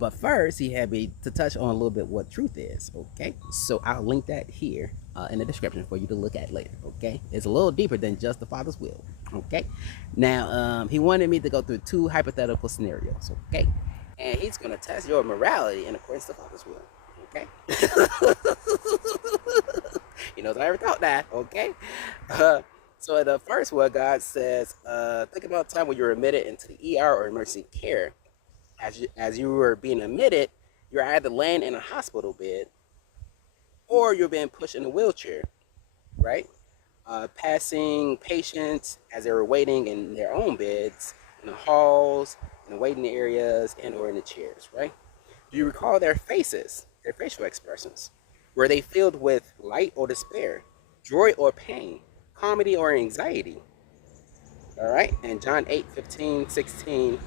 But first, he had me to touch on a little bit what truth is. Okay, so I'll link that here in the description for you to look at later. Okay, it's a little deeper than just the Father's will. Okay, now he wanted me to go through two hypothetical scenarios. Okay, and he's going to test your morality in accordance to the Father's will. Okay, you know, I never thought that. Okay, so the first one, God says, think about a time when you were admitted into the ER or emergency care. As you were being admitted, you're either laying in a hospital bed or you're being pushed in a wheelchair, right? Passing patients as they were waiting in their own beds, in the halls, in the waiting areas, and or in the chairs, right? Do you recall their faces, their facial expressions? Were they filled with light or despair, joy or pain, comedy or anxiety? All right, and John 8:15, 16,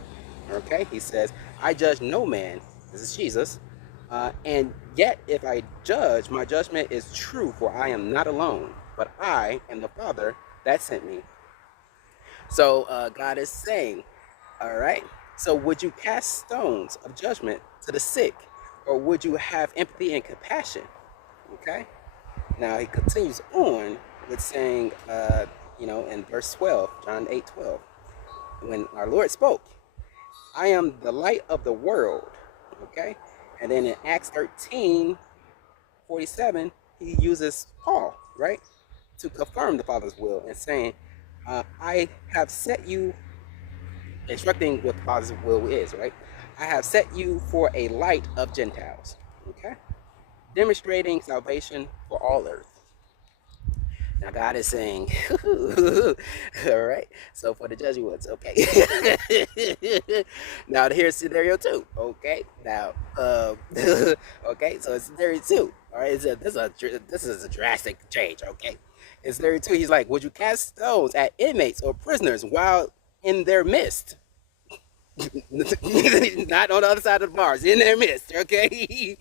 okay, he says, I judge no man, this is Jesus, and yet if I judge, my judgment is true, for I am not alone, but I and the Father that sent me. So God is saying, all right, so would you cast stones of judgment to the sick, or would you have empathy and compassion? Okay, now he continues on with saying, in verse 12, John 8:12, when our Lord spoke, I am the light of the world. Okay, and then in Acts 13:47, he uses Paul, right, to confirm the Father's will and saying, I have set you, instructing what the Father's will is, right? I have set you for a light of Gentiles, okay, demonstrating salvation for all earth. Now God is saying, all right. So for the Jesuits, okay. Now here's scenario two. Okay. Now, okay. So it's scenario two. All right. This is a drastic change. Okay. In scenario two, he's like, would you cast stones at inmates or prisoners while in their midst? Not on the other side of the bars, in their midst. Okay.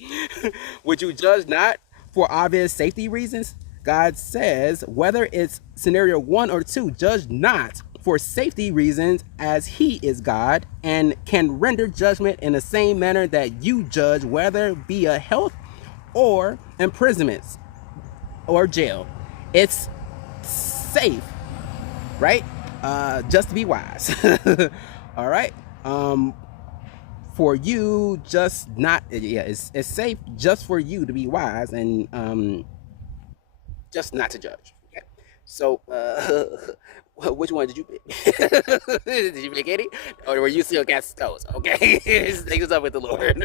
Would you judge not for obvious safety reasons? God says, whether it's scenario 1 or 2, judge not for safety reasons, as he is God and can render judgment in the same manner that you judge, whether be a health or imprisonments or jail. It's safe, right? Just to be wise. All right. For you, just not, it's safe just for you to be wise and just not to judge. Okay. So, which one did you pick? Did you pick any? Or were you still got stones? Okay. Take this up with the Lord.